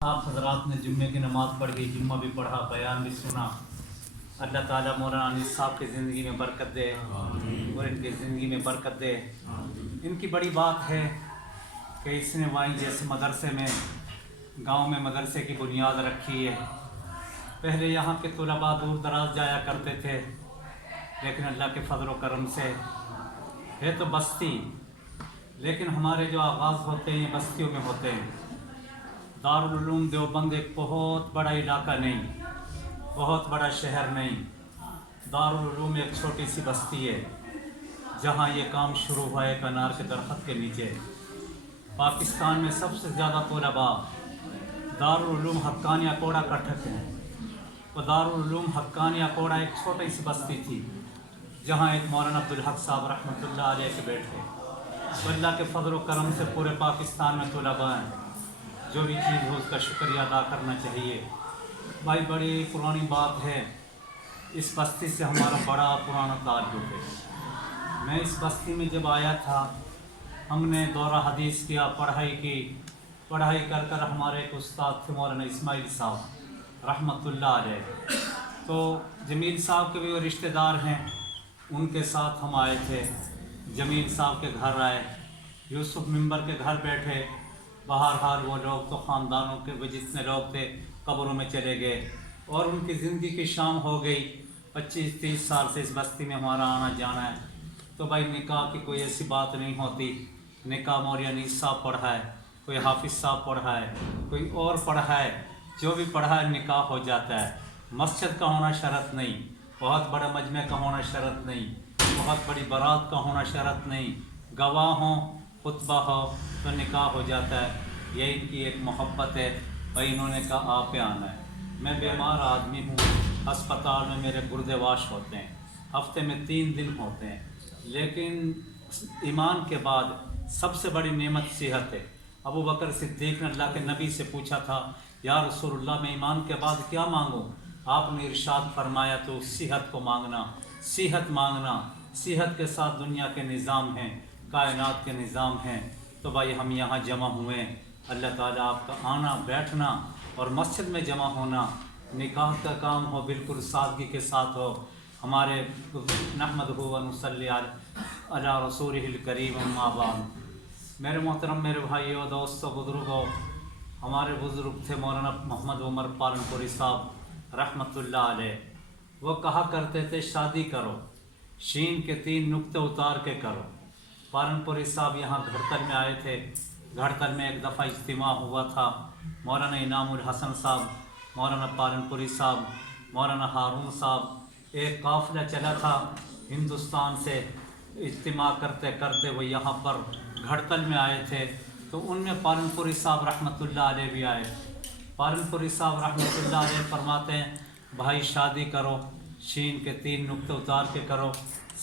آپ حضرات نے جمعے کی نماز پڑھ گئی، جمعہ بھی پڑھا، بیان بھی سنا۔ اللہ تعالیٰ مولانا انیس صاحب کی زندگی میں برکت دے اور ان کی زندگی میں برکت دے۔ ان کی بڑی بات ہے کہ اس نے وہیں جیسے مدرسے میں گاؤں میں مدرسے کی بنیاد رکھی ہے۔ پہلے یہاں کے طلباء دور دراز جایا کرتے تھے، لیکن اللہ کے فضل و کرم سے ہے تو بستی، لیکن ہمارے جو آغاز ہوتے ہیں یہ بستیوں میں ہوتے ہیں۔ دارالعلوم دیوبند ایک بہت بڑا علاقہ نہیں، بہت بڑا شہر نہیں، دارالعلوم ایک چھوٹی سی بستی ہے جہاں یہ کام شروع ہوا ہے، ایک انار کے درخت کے نیچے۔ پاکستان میں سب سے زیادہ طلباء دارالعلوم حقانیہ کوڑا کٹھک ہیں۔ وہ دارالعلوم حقانیہ کوڑا ایک چھوٹی سی بستی تھی جہاں ایک مولانا عبدالحق صاحب رحمۃ اللہ علیہ کے بیٹھے۔ تو اللہ کے فضل و کرم سے پورے پاکستان میں طلباء ہیں، جو بھی چیز ہو اس کا شکریہ ادا کرنا چاہیے۔ بھائی بڑی پرانی بات ہے، اس بستی سے ہمارا بڑا پرانا تعلق ہے۔ میں اس بستی میں جب آیا تھا، ہم نے دورہ حدیث کیا، پڑھائی کی، پڑھائی کر کر ہمارے ایک استاد تھے مولانا اسماعیل صاحب رحمۃ اللہ علیہ، تو جمیل صاحب کے بھی وہ رشتہ دار ہیں، ان کے ساتھ ہم آئے تھے۔ جمیل صاحب کے گھر آئے، یوسف ممبر کے گھر بیٹھے۔ بہرحال وہ لوگ تو خاندانوں کے وہ جتنے لوگ تھے قبروں میں چلے گئے اور ان کی زندگی کی شام ہو گئی۔ 25-30 سال سے اس بستی میں ہمارا آنا جانا ہے۔ تو بھائی نکاح کی کوئی ایسی بات نہیں ہوتی، نکاح مولانا انیس صاحب پڑھا ہے، کوئی حافظ صاحب پڑھا ہے، کوئی اور پڑھا ہے، جو بھی پڑھا ہے نکاح ہو جاتا ہے۔ مسجد کا ہونا شرط نہیں، بہت بڑا مجمع کا ہونا شرط نہیں، بہت بڑی بارات کا ہونا شرط نہیں، گواہ ہوں، خطبہ ہو تو نکاح ہو جاتا ہے۔ یہ ان کی ایک محبت ہے۔ بھائی انہوں نے کہا آپ پہ آنا ہے۔ میں بیمار آدمی ہوں، ہسپتال میں میرے گردے واش ہوتے ہیں، ہفتے میں 3 دن ہوتے ہیں، لیکن ایمان کے بعد سب سے بڑی نعمت صحت ہے۔ ابو بکر صدیق نے اللہ کے نبی سے پوچھا تھا، یا رسول اللہ میں ایمان کے بعد کیا مانگوں؟ آپ نے ارشاد فرمایا تو صحت کو مانگنا، صحت مانگنا۔ صحت کے ساتھ دنیا کے نظام ہیں، کائنات کے نظام ہیں۔ تو بھائی ہم یہاں جمع ہوئے، اللہ تعالیٰ آپ کا آنا بیٹھنا اور مسجد میں جمع ہونا، نکاح کا کام ہو بالکل سادگی کے ساتھ ہو۔ ہمارے نحمدہ و نصلی علی رسولہ الکریم، اما بعد۔ میرے محترم میرے بھائیوں، دوستوں، بزرگوں، ہمارے بزرگ تھے مولانا محمد عمر پالنپوری صاحب رحمۃ اللہ علیہ۔ وہ کہا کرتے تھے شادی کرو، شین کے 3 نقطے اتار کے کرو۔ پالنپوری صاحب یہاں گھڑتل میں آئے تھے۔ گھڑتل میں ایک دفعہ اجتماع ہوا تھا، مولانا انعام الحسن صاحب، مولانا پالنپوری صاحب، مولانا ہارون صاحب، ایک قافلہ چلا تھا ہندوستان سے۔ اجتماع کرتے کرتے وہ یہاں پر گھڑتل میں آئے تھے، تو ان میں پالنپوری صاحب رحمۃ اللہ علیہ بھی آئے۔ پالنپوری صاحب رحمۃ اللہ علیہ فرماتے ہیں بھائی شادی کرو، شین کے 3 نقطے اتار کے کرو،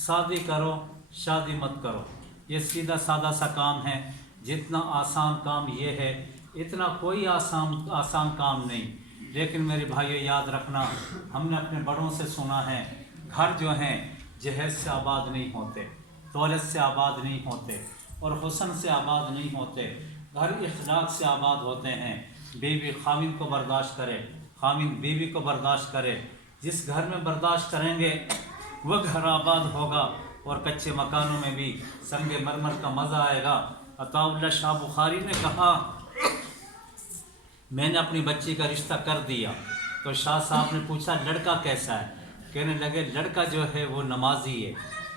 شادی کرو، شادی مت کرو۔ یہ سیدھا سادہ سا کام ہے، جتنا آسان کام یہ ہے اتنا کوئی آسان کام نہیں۔ لیکن میرے بھائیو یاد رکھنا، ہم نے اپنے بڑوں سے سنا ہے، گھر جو ہیں جہیز سے آباد نہیں ہوتے، دولت سے آباد نہیں ہوتے، اور حسن سے آباد نہیں ہوتے، گھر اخلاق سے آباد ہوتے ہیں۔ بیوی خاوند کو برداشت کرے، خاوند بیوی کو برداشت کرے، جس گھر میں برداشت کریں گے وہ گھر آباد ہوگا، اور کچے مکانوں میں بھی سنگ مرمر کا مزہ آئے گا۔ عطا اللہ شاہ بخاری نے کہا میں نے اپنی بچی کا رشتہ کر دیا، تو شاہ صاحب نے پوچھا لڑکا کیسا ہے؟ کہنے لگے لڑکا جو ہے وہ نمازی ہے۔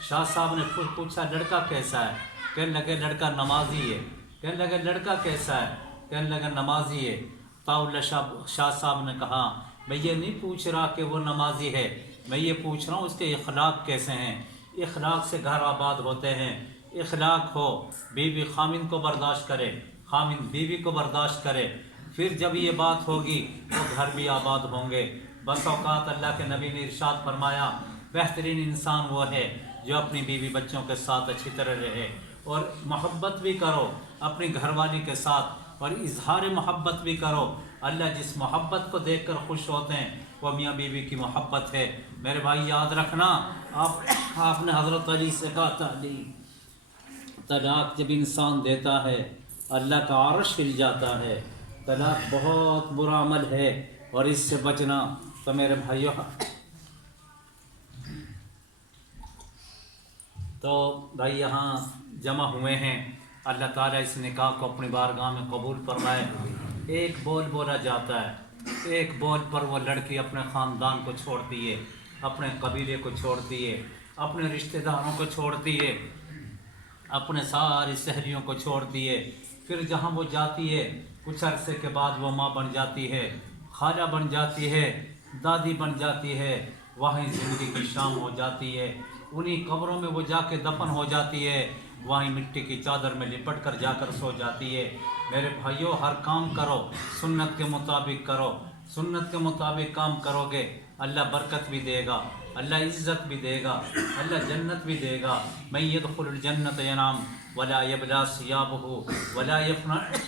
شاہ صاحب نے خود پوچھا لڑکا کیسا ہے؟ کہنے لگے لڑکا نمازی ہے۔ کہنے لگے لڑکا کیسا ہے؟ کہنے لگے نمازی ہے۔ عطا اللہ شاہ صاحب نے کہا میں یہ نہیں پوچھ رہا کہ وہ نمازی ہے، میں یہ پوچھ رہا ہوں اس کے اخلاق کیسے ہیں۔ اخلاق سے گھر آباد ہوتے ہیں۔ اخلاق ہو، بیوی خاوند کو برداشت کرے، خاوند بیوی کو برداشت کرے، پھر جب یہ بات ہوگی تو گھر بھی آباد ہوں گے۔ بس اوقات اللہ کے نبی نے ارشاد فرمایا بہترین انسان وہ ہے جو اپنی بیوی بچوں کے ساتھ اچھی طرح رہے، اور محبت بھی کرو اپنی گھر والی کے ساتھ، اور اظہار محبت بھی کرو۔ اللہ جس محبت کو دیکھ کر خوش ہوتے ہیں وہ میاں بیوی کی محبت ہے۔ میرے بھائی یاد رکھنا، آپ نے حضرت علی سے کہا طلاق جب انسان دیتا ہے اللہ کا عرش ہل جاتا ہے، طلاق بہت برا عمل ہے اور اس سے بچنا تو میرے بھائیوں تو بھائی یہاں جمع ہوئے ہیں، اللہ تعالیٰ اس نکاح کو اپنی بارگاہ میں قبول فرمائے۔ ایک بول بولا جاتا ہے، ایک بول پر وہ لڑکی اپنے خاندان کو چھوڑتی ہے، اپنے قبیلے کو چھوڑتی ہے، اپنے رشتہ داروں کو چھوڑتی ہے، اپنے ساری سہیلیوں کو چھوڑتی ہے، پھر جہاں وہ جاتی ہے کچھ عرصے کے بعد وہ ماں بن جاتی ہے، خالہ بن جاتی ہے، دادی بن جاتی ہے، وہیں زندگی کی شام ہو جاتی ہے، انہی قبروں میں وہ جا کے دفن ہو جاتی ہے، وہیں مٹی کی چادر میں لپٹ کر جا کر سو جاتی ہے۔ میرے بھائیوں ہر کام کرو سنت کے مطابق کرو، سنت کے مطابق کام کرو گے اللہ برکت بھی دے گا، اللہ عزت بھی دے گا، اللہ جنت بھی دے گا۔ من يدخل الجنت ینام ولا یبلا ثیابہ ولا یفنی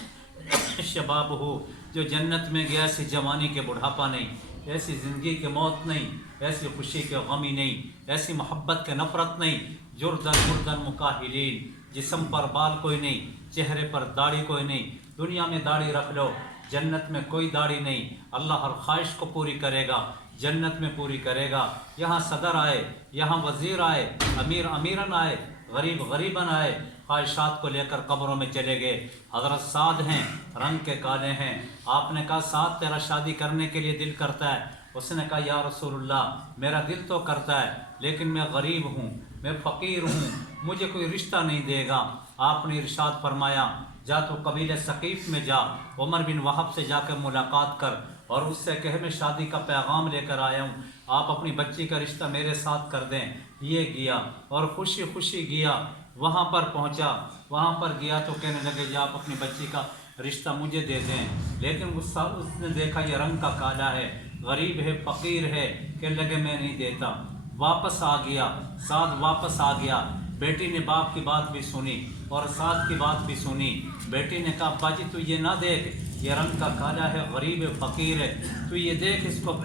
شبابہ، جو جنت میں گیا ایسی جوانی کے بڑھاپا نہیں، ایسی زندگی کے موت نہیں، ایسی خوشی کے غمی نہیں، ایسی محبت کے نفرت نہیں۔ جردن مردن مکاہلین، جسم پر بال کوئی نہیں، چہرے پر داڑھی کوئی نہیں، دنیا میں داڑھی رکھ لو، جنت میں کوئی داڑھی نہیں، اللہ ہر خواہش کو پوری کرے گا، جنت میں پوری کرے گا۔ یہاں صدر آئے، یہاں وزیر آئے، امیر امیرن آئے، غریب غریبن آئے، خواہشات کو لے کر قبروں میں چلے گئے۔ حضرت سعد ہیں، رنگ کے کالے ہیں، آپ نے کہا سعد تیرا شادی کرنے کے لیے دل کرتا ہے؟ اس نے کہا یا رسول اللہ میرا دل تو کرتا ہے لیکن میں غریب ہوں، میں فقیر ہوں، مجھے کوئی رشتہ نہیں دے گا۔ آپ نے ارشاد فرمایا جا تو قبیلہ ثقیف میں جا، عمر بن وہب سے جا کر ملاقات کر اور اس سے کہے میں شادی کا پیغام لے کر آیا ہوں، آپ اپنی بچی کا رشتہ میرے ساتھ کر دیں۔ یہ گیا اور خوشی خوشی گیا، وہاں پر پہنچا، وہاں پر گیا تو کہنے لگے جی آپ اپنی بچی کا رشتہ مجھے دے دیں، لیکن اس نے دیکھا یہ رنگ کا کالا ہے، غریب ہے، فقیر ہے، کہنے لگے میں نہیں دیتا۔ واپس آ گیا، سعد واپس آ گیا، بیٹی نے باپ کی بات بھی سنی اور سعد کی بات بھی سنی۔ بیٹی نے کہا ابا جی تو یہ نہ دیکھ، یہ رنگ کا کالا ہے، غریب ہے، فقیر ہے، تو یہ دیکھ اس کو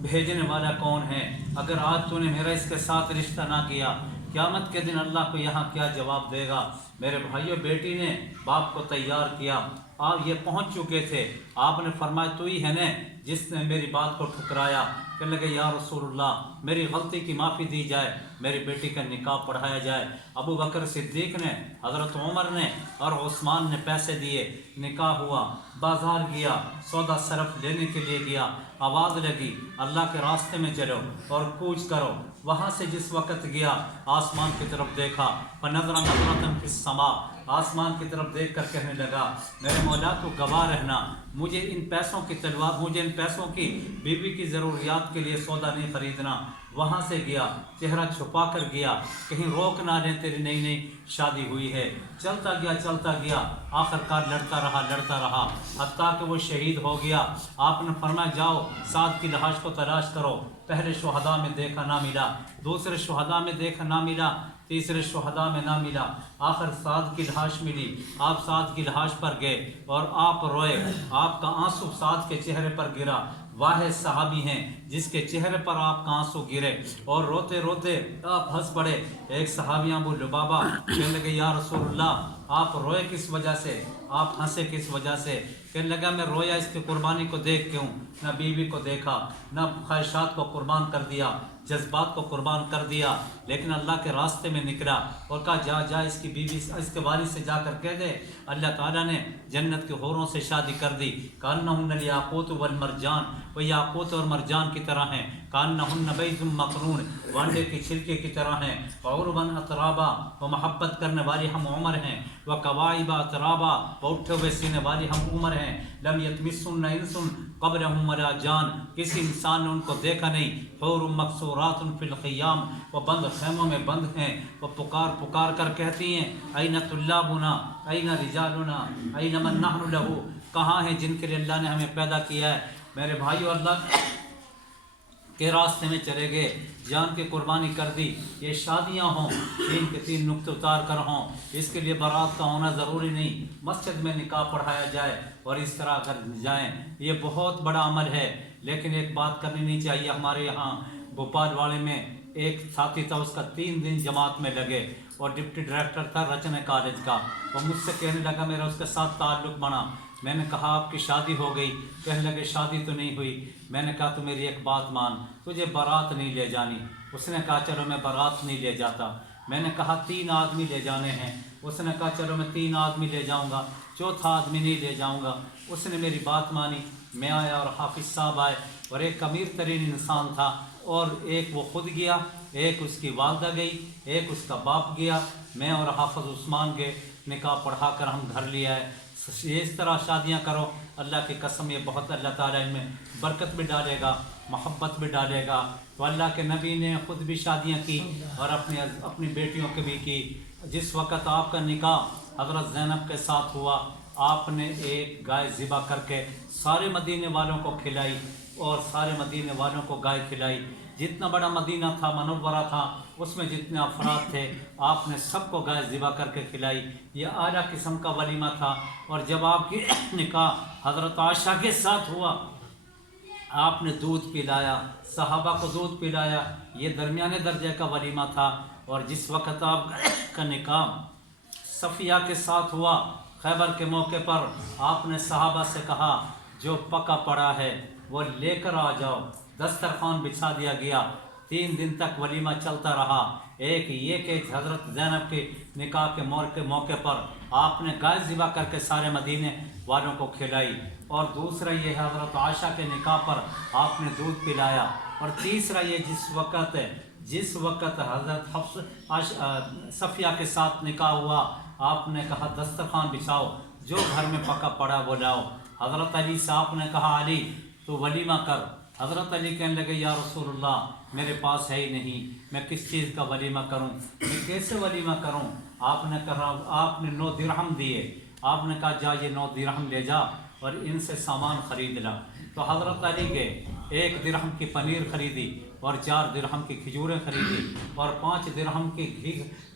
بھیجنے والا کون ہے؟ اگر آج تو نے میرا اس کے ساتھ رشتہ نہ کیا، قیامت کے دن اللہ کو یہاں کیا جواب دے گا؟ میرے بھائیوں بیٹی نے باپ کو تیار کیا، آپ یہ پہنچ چکے تھے، آپ نے فرمایا تو ہی ہے نا جس نے میری بات کو ٹھکرایا؟ کہنے لگے یا رسول اللہ میری غلطی کی معافی دی جائے، میری بیٹی کا نکاح پڑھایا جائے۔ ابو بکر صدیق نے، حضرت عمر نے اور عثمان نے پیسے دیے، نکاح ہوا، بازار گیا، سودا صرف لینے کے لیے گیا، آواز لگی اللہ کے راستے میں چلو اور کوچ کرو۔ وہاں سے جس وقت گیا آسمان کی طرف دیکھا، فنظر نظرۃ فی السماء، آسمان کی طرف دیکھ کر کہنے لگا میرے مولا تو گواہ رہنا، مجھے ان پیسوں کی تلوار، مجھے ان پیسوں کی بیوی کی ضروریات کے لیے سودا نہیں خریدنا۔ وہاں سے گیا، چہرہ چھپا کر گیا، کہیں روک نہ لیں تیری نئی نئی شادی ہوئی ہے۔ چلتا گیا، آخر کار لڑتا رہا حتیٰ کہ وہ شہید ہو گیا۔ آپ نے فرمایا جاؤ سعد کی لاش کو تلاش کرو، پہلے شہداء میں دیکھا نہ ملا، دوسرے شہداء میں دیکھا نہ ملا، تیسرے شہداء میں نہ ملا، آخر سعد کی لاش ملی۔ آپ سعد کی لاش پر گئے اور آپ روئے، آپ کا آنسو سعد کے چہرے پر گرا۔ واحد صحابی ہیں جس کے چہرے پر آپ کا آنسو گرے اور روتے روتے آپ ہنس پڑے۔ ایک صحابی ابو لبابہ کہنے لگے یا رسول اللہ آپ روئے کس وجہ سے، آپ ہنسے کس وجہ سے؟ کہنے لگا میں رویا اس کی قربانی کو دیکھ کے ہوں، نہ بیوی کو دیکھا، نہ خواہشات کو قربان کر دیا، جذبات کو قربان کر دیا، لیکن اللہ کے راستے میں نکلا اور کہا جا اس کی بیوی، اس کے والد سے جا کر کہہ دے اللہ تعالیٰ نے جنت کے حوروں سے شادی کر دی، کانہن الیاقوت والمرجان، وہ یاقوت اور مرجان کی طرح ہیں، کانہن بیض مقنون، وانڈے کی چھلکے کی طرح ہیں، وعربا اترابا، وہ محبت کرنے والی ہم عمر ہیں، وکواعب اترابا، وہ اٹھے ہوئے سینے والی ہم عمر ہیں، لم یتمسن انس قبلہم ولا جان، کسی انسان نے ان کو دیکھا نہیں، حور مقصورات فی الخیام، وہ بند خیموں میں بند ہیں، وہ پکار کر کہتی ہیں این طلابنا این رجالنا این من نحن لہو، کہاں ہیں جن کے لیے اللہ نے ہمیں پیدا کیا ہے؟ میرے بھائیو اللہ کے راستے میں چلے گئے، جان کی قربانی کر دی۔ یہ شادیاں ہوں 3 کے 3 نقطے اتار کر ہوں، اس کے لیے بارات کا ہونا ضروری نہیں، مسجد میں نکاح پڑھایا جائے اور اس طرح کر جائیں، یہ بہت بڑا عمل ہے۔ لیکن ایک بات کرنی نہیں چاہیے، ہمارے یہاں بھوپال والے میں ایک ساتھی تھا، اس کا 3 دن جماعت میں لگے اور ڈپٹی ڈائریکٹر تھا رچنے کالج کا، وہ مجھ سے کہنے لگا میرا اس کے ساتھ تعلق بنا، میں نے کہا آپ کی شادی ہو گئی؟ کہنے لگے شادی تو نہیں ہوئی۔ میں نے کہا تو میری ایک بات مان، تجھے بارات نہیں لے جانی۔ اس نے کہا چلو میں بارات نہیں لے جاتا۔ میں نے کہا 3 آدمی لے جانے ہیں۔ اس نے کہا چلو میں 3 آدمی لے جاؤں گا، چوتھا آدمی نہیں لے جاؤں گا۔ اس نے میری بات مانی۔ میں آیا اور حافظ صاحب آئے، اور ایک امیر ترین انسان تھا، اور ایک وہ خود گیا، ایک اس کی والدہ گئی، ایک اس کا باپ گیا، میں اور حافظ عثمان گئے، نکاح پڑھا کر ہم گھر لے آئے۔ اس طرح شادیاں کرو، اللہ کی قسم یہ بہت اللہ تعالیٰ ان میں برکت بھی ڈالے گا، محبت بھی ڈالے گا۔ تو اللہ کے نبی نے خود بھی شادیاں کی اور اپنی بیٹیوں کی بھی کی۔ جس وقت آپ کا نکاح حضرت زینب کے ساتھ ہوا، آپ نے ایک گائے ذبح کر کے سارے مدینے والوں کو کھلائی، اور سارے مدینے والوں کو گائے کھلائی۔ جتنا بڑا مدینہ تھا، منورہ تھا، اس میں جتنے افراد تھے آپ نے سب کو گائے ذبح کر کے کھلائی۔ یہ اعلیٰ قسم کا ولیمہ تھا۔ اور جب آپ کی نکاح حضرت عائشہ کے ساتھ ہوا، آپ نے دودھ پلایا، صحابہ کو دودھ پلایا، یہ درمیانے درجے کا ولیمہ تھا۔ اور جس وقت آپ کا نکاح صفیہ کے ساتھ ہوا، خیبر کے موقع پر آپ نے صحابہ سے کہا جو پکا پڑا ہے وہ لے کر آ جاؤ۔ دسترخوان بچھا دیا گیا، 3 دن تک ولیمہ چلتا رہا۔ ایک یہ کہ حضرت زینب کے نکاح کے موقع پر آپ نے گائے ذبح کر کے سارے مدینے والوں کو کھلائی، اور دوسرا یہ حضرت عائشہ کے نکاح پر آپ نے دودھ پلایا، اور تیسرا یہ جس وقت حضرت صفیہ کے ساتھ نکاح ہوا، آپ نے کہا دسترخوان بچھاؤ، جو گھر میں پکا پڑا وہ لاؤ۔ حضرت علی صاحب نے کہا علی تو ولیمہ کر۔ حضرت علی کہنے لگے یا رسول اللہ میرے پاس ہے ہی نہیں، میں کس چیز کا ولیمہ کروں، میں کیسے ولیمہ کروں؟ آپ نے کہا، آپ نے 9 درہم دیے، آپ نے کہا جا یہ 9 درہم لے جا اور ان سے سامان خرید لا۔ تو حضرت علی گئے، 1 درہم کی پنیر خریدی، اور 4 درہم کی کھجوریں خریدی، اور 5 درہم کی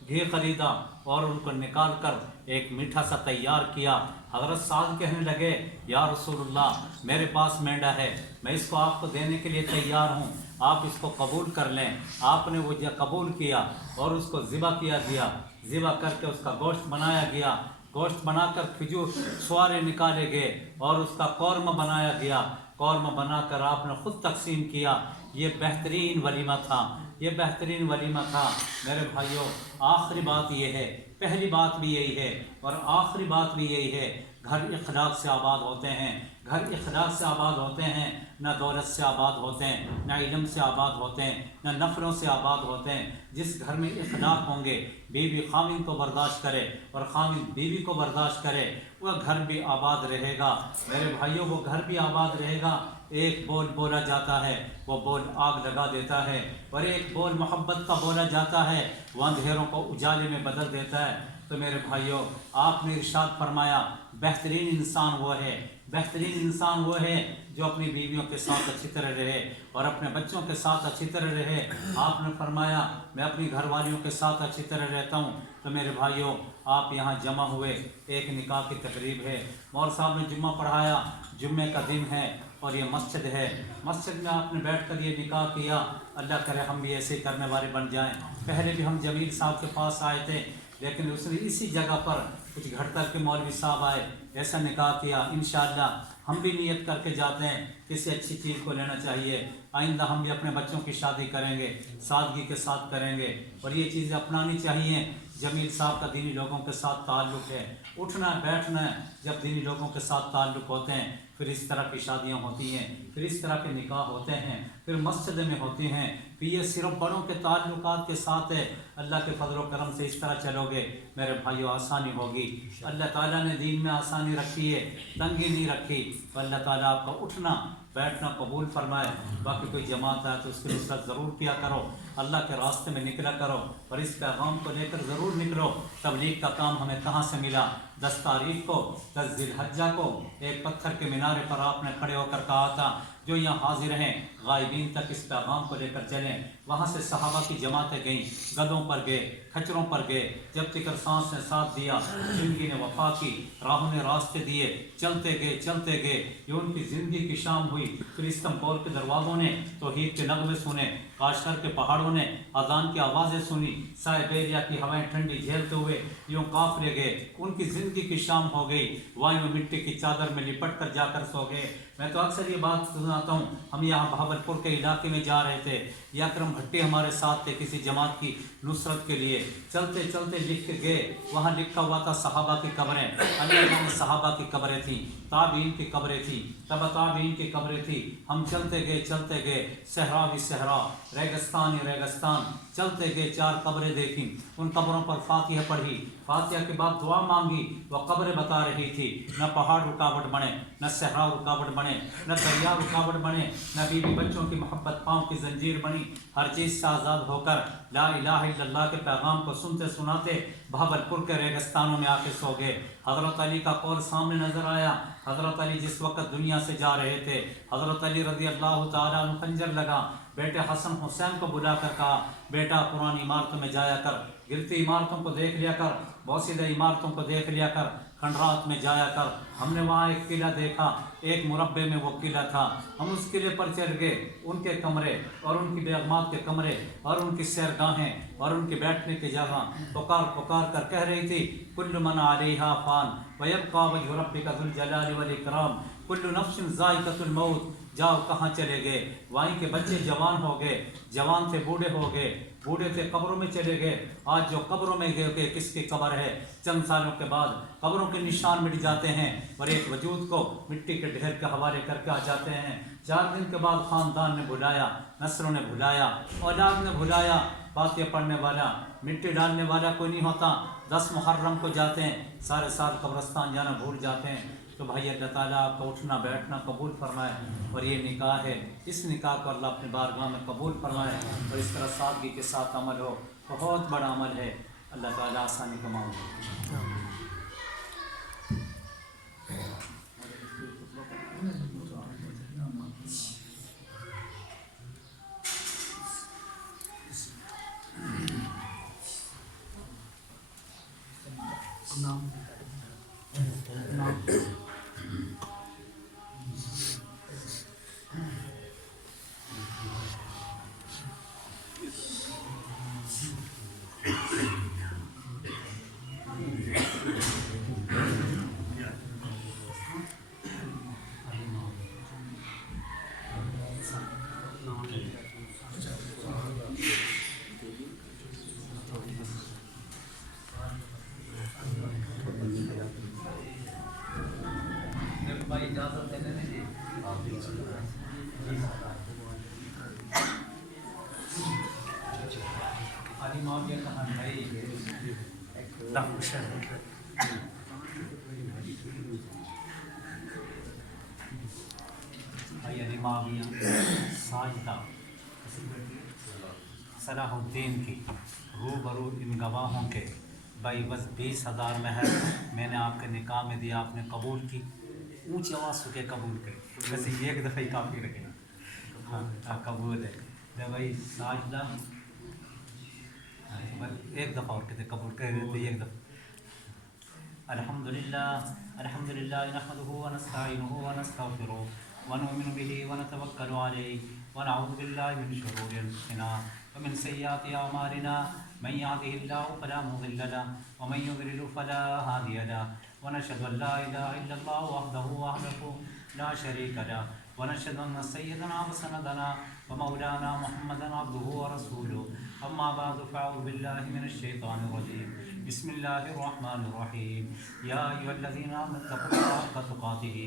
گھی خریدا، اور ان کو نکال کر ایک میٹھا سا تیار کیا۔ حضرت سعد کہنے لگے یا رسول اللہ میرے پاس مینڈا ہے، میں اس کو آپ کو دینے کے لیے تیار ہوں، آپ اس کو قبول کر لیں۔ آپ نے وہ قبول کیا اور اس کو ذبح کیا گیا، ذبح کر کے اس کا گوشت بنایا گیا، گوشت بنا کر کھجور سوارے نکالے گئے، اور اس کا قورمہ بنایا گیا، قورمہ بنا کر آپ نے خود تقسیم کیا۔ یہ بہترین ولیمہ تھا، یہ بہترین ولیمہ تھا۔ میرے بھائیوں، آخری بات یہ ہے، پہلی بات بھی یہی ہے اور آخری بات بھی یہی ہے، گھر اخلاق سے آباد ہوتے ہیں، گھر اخلاق سے آباد ہوتے ہیں، نہ دولت سے آباد ہوتے ہیں، نہ علم سے آباد ہوتے ہیں، نہ نفلوں سے آباد ہوتے ہیں۔ جس گھر میں اخلاق ہوں گے، بیوی خاوند کو برداشت کرے اور خاوند بیوی کو برداشت کرے، وہ گھر بھی آباد رہے گا۔ میرے بھائیوں، وہ گھر بھی آباد رہے گا۔ ایک بول بولا جاتا ہے، وہ بول آگ لگا دیتا ہے، اور ایک بول محبت کا بولا جاتا ہے، وہ اندھیروں کو اجالے میں بدل دیتا ہے۔ تو میرے بھائیوں، آپ نے ارشاد فرمایا بہترین انسان وہ ہے، بہترین انسان وہ ہے جو اپنی بیویوں کے ساتھ اچھی طرح رہے اور اپنے بچوں کے ساتھ اچھی طرح رہے۔ آپ نے فرمایا میں اپنی گھر والیوں کے ساتھ اچھی طرح رہتا ہوں۔ تو میرے بھائیوں، آپ یہاں جمع ہوئے، ایک نکاح کی تقریب ہے، مول صاحب نے جمعہ پڑھایا، جمعے کا دن ہے اور یہ مسجد ہے، مسجد میں آپ نے بیٹھ کر یہ نکاح کیا۔ اللہ کرے ہم بھی ایسے کرنے والے بن جائیں۔ پہلے بھی ہم جمیل صاحب کے پاس آئے تھے، لیکن اس نے اسی جگہ پر کچھ گھٹتر کے مولوی صاحب آئے، ایسا نکاح کیا۔ انشاءاللہ ہم بھی نیت کر کے جاتے ہیں، کسی اچھی چیز کو لینا چاہیے۔ آئندہ ہم بھی اپنے بچوں کی شادی کریں گے، سادگی کے ساتھ کریں گے، اور یہ چیزیں اپنانی چاہیے۔ جمیل صاحب کا دینی لوگوں کے ساتھ تعلق ہے، اٹھنا بیٹھنا جب دینی لوگوں کے ساتھ تعلق ہوتے ہیں، پھر اس طرح کی شادیاں ہوتی ہیں، پھر اس طرح کے نکاح ہوتے ہیں، پھر مسجد میں ہوتے ہیں، پھر یہ صرف بڑوں کے تعلقات کے ساتھ ہے۔ اللہ کے فضل و کرم سے اس طرح چلو گے میرے بھائیو، آسانی ہوگی۔ اللہ تعالیٰ نے دین میں آسانی رکھی ہے، تنگی نہیں رکھی، تو اللہ تعالیٰ آپ کا اٹھنا بیٹھنا قبول فرمائے۔ باقی کوئی جماعت ہے تو اس کی نصرت ضرور کیا کرو، اللہ کے راستے میں نکلا کرو، اور اس پیغام کو لے کر ضرور نکلو۔ تبلیغ کا کام ہمیں کہاں سے ملا؟ 10 تاریخ کو 10 ذی الحجہ کو ایک پتھر کے مینارے پر آپ نے کھڑے ہو کر کہا تھا جو یہاں حاضر ہیں غائبین تک اس پیغام کو لے کر چلیں۔ وہاں سے صحابہ کی جماعتیں گئیں، گدھوں پر گئے، کھچروں پر گئے، جب تک سانس نے ساتھ دیا، زندگی نے وفا کی، راہوں نے راستے دیے، چلتے گئے، یہ ان کی زندگی کی شام ہوئی۔ پھر استنبول کے دروازوں نے توحید کے نغمے سنے، کاشغر کے پہاڑوں نے اذان کی آوازیں سنی، سائبیریا کی ہوائیں ٹھنڈی جھیلتے ہوئے یوں قافلے گئے، ان کی زندگی کی شام ہو گئی، وہیں وہ مٹی کی چادر میں لپٹ کر جا کر سو گئے۔ میں تو اکثر یہ بات سناتا ہوں، ہم یہاں بہاولپور کے علاقے میں جا رہے تھے، یہ اکرم بھٹی ہمارے ساتھ تھے کسی جماعت کی نصرت کے لیے، چلتے لکھ کے گئے، وہاں لکھا ہوا تھا صحابہ کی قبریں، اللہ صحابہ کی قبریں تھیں، تابعین کی قبریں تھیں، تبع تابعین کی قبریں تھیں۔ ہم چلتے گئے، صحرا بھی صحرا، ریگستان ہی ریگستان، چلتے گئے، 4 قبریں دیکھیں، ان قبروں پر فاتحہ پڑھی، فاتحہ کے بعد دعا مانگی، وہ قبریں بتا رہی تھی، نہ پہاڑ رکاوٹ بنے، نہ صحرا رکاوٹ بنے، نہ دریا رکاوٹ بنے، نہ بیوی بچوں کی محبت پاؤں کی زنجیر بنی، ہر چیز سے آزاد ہو کر لا الہ الا اللہ کے پیغام کو سنتے سناتے بہاولپور کے ریگستانوں میں آ کے سو گئے۔ حضرت علی کا قول سامنے نظر آیا، حضرت علی جس وقت دنیا سے جا رہے تھے، حضرت علی رضی اللہ تعالیٰ عنہ خنجر لگا، بیٹے حسن حسین کو بلا کر کہا، بیٹا پرانی عمارتوں میں جایا کر، گرتی عمارتوں کو دیکھ لیا کر، بوسیدہ عمارتوں کو دیکھ لیا کر، کھنڈرات میں جایا کر۔ ہم نے وہاں ایک قلعہ دیکھا، ایک مربع میں وہ قلعہ تھا، ہم اس قلعے پر چڑھ گئے، ان کے کمرے اور ان کی بیگمات کے کمرے اور ان کی سیرگاہیں اور ان کے بیٹھنے کی جگہ پکار کر کہہ رہی تھی، کل من علیہا فان ویبقى وجہ ربک ذو الجلال والاکرام، کل نفس ذائقۃ الموت۔ جاؤ، کہاں چلے گئے؟ وہیں کے بچے جوان ہو گئے، جوان سے بوڑھے ہو گئے، بوڑھے سے قبروں میں چلے گئے۔ آج جو قبروں میں گئے کہ کس کی قبر ہے، چند سالوں کے بعد قبروں کے نشان مٹ جاتے ہیں اور ایک وجود کو مٹی کے ڈھیر کے حوالے کر کے آ جاتے ہیں۔ 4 دن کے بعد خاندان نے بھلایا، نسلوں نے بھلایا، اولاد نے بھلایا، فاتحہ پڑھنے والا، مٹی ڈالنے والا کوئی نہیں ہوتا۔ 10 محرم کو جاتے ہیں، سارے سال قبرستان جانا بھول جاتے ہیں۔ تو بھائی اللہ تعالیٰ آپ کا اٹھنا بیٹھنا قبول فرمائے، اور یہ نکاح ہے، اس نکاح کو اللہ اپنے بارگاہ میں قبول فرمائے، اور اس طرح سادگی کے ساتھ عمل ہو، بہت بڑا عمل ہے، اللہ تعالیٰ آسانی کا معاملہ۔ بھائی اجازت دینے دیجیے۔ علی معاویہ کہاں بھائی؟ بھائی علی معاویہ ساجدہ صلاح الدین کی روبرو ان گواہوں کے بھائی بس 20,000 مہر میں نے آپ کے نکاح میں دیا، آپ نے قبول کی، اونچی آواز سے قبول کی، ویسے ایک دفعہ ہی کافی رکھے گا، ہاں قبول ہے بھائی ساجدہ، ایک دفعہ اور کہتے قبول کر دیتے ایک دفعہ۔ الحمدللہ نحمده ونستعینه ونستغفره ونؤمن به ونتوکل علیہ ونعوذ باللہ من شرور انفسنا ومن سیئات اعمالنا، من یهده اللہ فلا مضل له ومن یضلل فلا هادی له، ونشهد ان لا الہ الا اللہ وحدہ لا شریک له، ونشهد ان سیدنا وسندنا ومولانا محمدا عبده ورسوله، اما بعد فاعوذ باللہ من الشیطان الرجیم، بسم اللہ الرحمن الرحیم، یا ایھا الذین آمنوا اتقوا اللہ حق تقاته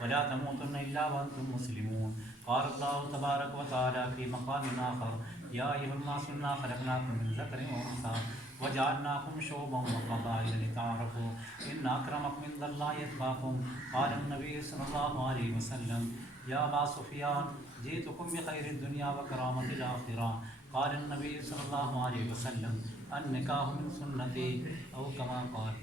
ولا تموتن الا وانتم مسلمون، قال اللہ تبارک وتعالی فی مقام آخر، یا ایھا الناس انا خلقناکم من ذکر وانثی وجعلناکم شعوبا وقبائل لتعارفوا ان اکرمکم عند اللہ اتقاکم، قال النبی صلی اللہ علیہ وسلم، یا ابا سفیان جئتکم بخیر الدنیا وکرامۃ الآخرہ، قال النبی صلی اللہ علیہ وسلم، النکاح من سنتی او کما قال۔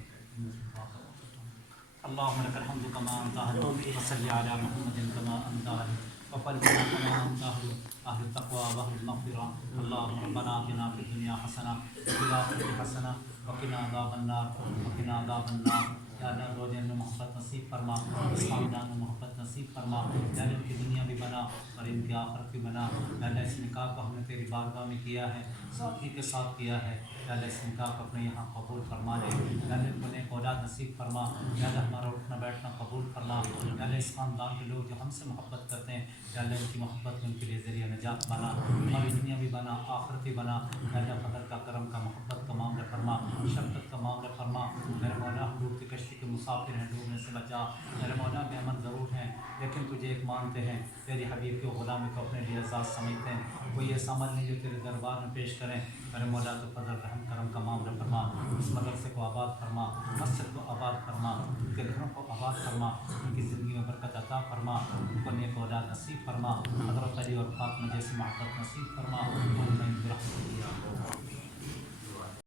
اللہم لک الحمد کما انت اہل، وصلی علی محمد کما انت اہل، وقل کما انت اہل۔ أهل التقوى وأهل المغفرة. اللهم ربنا آتنا في الدنيا حسنة وفي الآخرة حسنة وقنا عذاب النار وقنا عذاب النار. یا اللہ زوجین میں محبت نصیب فرما، اس خاندان میں محبت نصیب فرما. یا اللہ ان کی دنیا بھی بنا اور ان کی آخرت بھی بنا. یا اللہ اس نکاح کو ہم نے تیری بارگاہ میں کیا ہے، سادگی کے ساتھ کیا ہے. یا اللہ اس نکاح کو اپنے یہاں قبول فرما لے. یا اللہ ان کو نیک اولاد نصیب فرما. یا اللہ ہمارا اٹھنا بیٹھنا قبول فرما. یا اللہ اس خاندان کے لوگ جو ہم سے محبت کرتے ہیں، یا اللہ ان کی محبت میں ان کے لیے ذریعہ نجات بنا، ہماری دنیا بھی بنا آخرت بھی بنا. یا اللہ فضل کا، کرم کا، محبت کا معاملہ فرما، شفقت کا معاملہ فرما. میرے مولا ہم ڈوبتی کشتی کے مسافر ہیں، ڈوبنے سے بچا. میرے مولا مہمان ضرور ہیں لیکن تجھے ایک مانتے ہیں، تیری حبیب کے غلامی کو اپنے لیے اعزاز سمجھتے ہیں. کوئی ایسا عمل نہیں جو تیرے دربار میں پیش کریں. میرے مولا تو فضل رحم کرم کا معاملہ فرما. اس مدرسے کو آباد فرما، مسجد کو آباد فرما، ان کے گھروں کو آباد فرما، ان کی زندگی میں برکت عطا فرما، ان کو نیک اولاد نصیب فرما. حضرت علی اور فاطمہ جیسی محبت نصیب فرما.